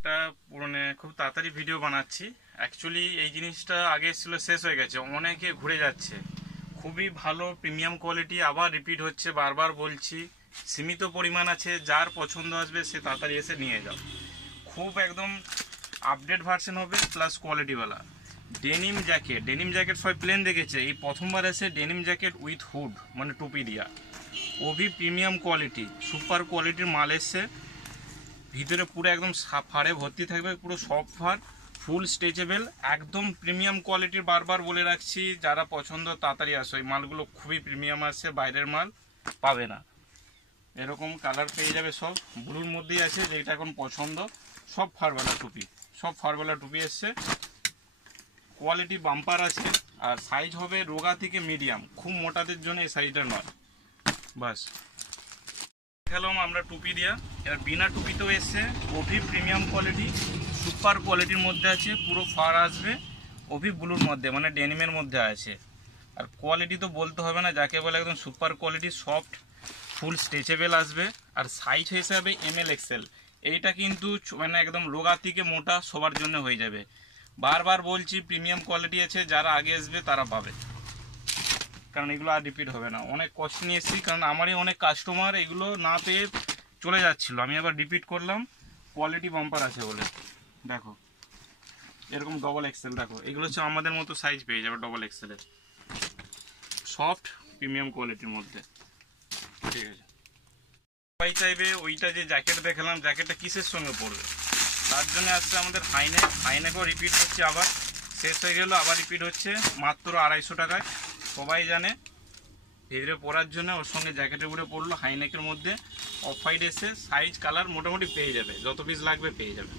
একটা মানে খুব তাড়াতাড়ি ভিডিও বানাচ্ছি। অ্যাকচুয়ালি এই জিনিসটা আগে ছিল, শেষ হয়ে গেছে, অনেকে ঘুরে যাচ্ছে। খুবই ভালো প্রিমিয়াম কোয়ালিটি, আবার রিপিট হচ্ছে, বারবার বলছি। সীমিত পরিমাণ আছে, যার পছন্দ আসবে সে তাড়াতাড়ি এসে নিয়ে যাও। খুব একদম আপডেট ভার্সন হবে, প্লাস কোয়ালিটিওয়ালা। ডেনিম জ্যাকেট সবাই প্লেন দেখেছে, এই প্রথমবার এসে ডেনিম জ্যাকেট উইথ হুড মানে টুপি দিয়া। ওভি প্রিমিয়াম কোয়ালিটি, সুপার কোয়ালিটির মাল এসছে। ভিতরে পুরো একদম ফাড়ে ভর্তি থাকবে, পুরো সব ফাড়, ফুল স্ট্রেচেবল, একদম প্রিমিয়াম কোয়ালিটির। বারবার বলে রাখছি, যারা পছন্দ তাড়াতাড়ি আসো, এই মালগুলো খুবই প্রিমিয়াম আসছে, বাইরের মাল পাবে না। এরকম কালার পেয়ে যাবে, সব ব্লুর মধ্যেই আছে, যেটা এখন পছন্দ। সব ফাড়ওয়ালা টুপি, সব ফাড়ওয়ালা টুপি এসছে, কোয়ালিটি বাম্পার আছে। আর সাইজ হবে রোগা থেকে মিডিয়াম, খুব মোটাদের জন্য এই সাইজটা নয়। বাস দেখালাম আমরা টুপি দিয়া। এবার বিনা টুপিতেও এসছে, ওভি প্রিমিয়াম কোয়ালিটি, সুপার কোয়ালিটির মধ্যে আছে, পুরো ফার আসবে, ওভি ব্লুর মধ্যে মানে ডেনিমের মধ্যে আছে। আর কোয়ালিটি তো বলতে হবে না, যাকে বলে একদম সুপার কোয়ালিটি, সফট, ফুল স্ট্রেচেবল আসবে। আর সাইজ হিসাবে ML XL, এইটা কিন্তু মানে একদম রোগা থেকে মোটা সবার জন্য হয়ে যাবে। বারবার বলছি, প্রিমিয়াম কোয়ালিটি আছে, যারা আগে আসবে তারা পাবে, কারণ এগুলো আর রিপিট হবে না। অনেক কষ্ট নিয়ে এসেছি, কারণ আমারই অনেক কাস্টমার এগুলো না পেয়ে চলে যাচ্ছিল, আমি আবার রিপিট করলাম, কোয়ালিটি বাম্পার আছে বলে। দেখো এরকম ডবল XL, দেখো এগুলো হচ্ছে আমাদের মতো সাইজ পেয়ে যাবে ডবল XL এর, সফট প্রিমিয়াম কোয়ালিটির মধ্যে। ঠিক আছে, সবাই চাইবে ওইটা যে জ্যাকেট দেখালাম, জ্যাকেটটা কিসের সঙ্গে পড়বে, তার জন্য আসছে আমাদের হাইনেকও রিপিট হচ্ছে, আবার শেষ হয়ে গেল, আবার রিপিট হচ্ছে, মাত্র 250 টাকায়। সবাই জানে ভিতরে পরার জন্য, ওর সঙ্গে জ্যাকেটের উপরে পড়লো, হাইনেকের মধ্যে অফ হোয়াইট এসে, সাইজ কালার মোটামুটি পেয়ে যাবে, যত পিস লাগবে পেয়ে যাবে।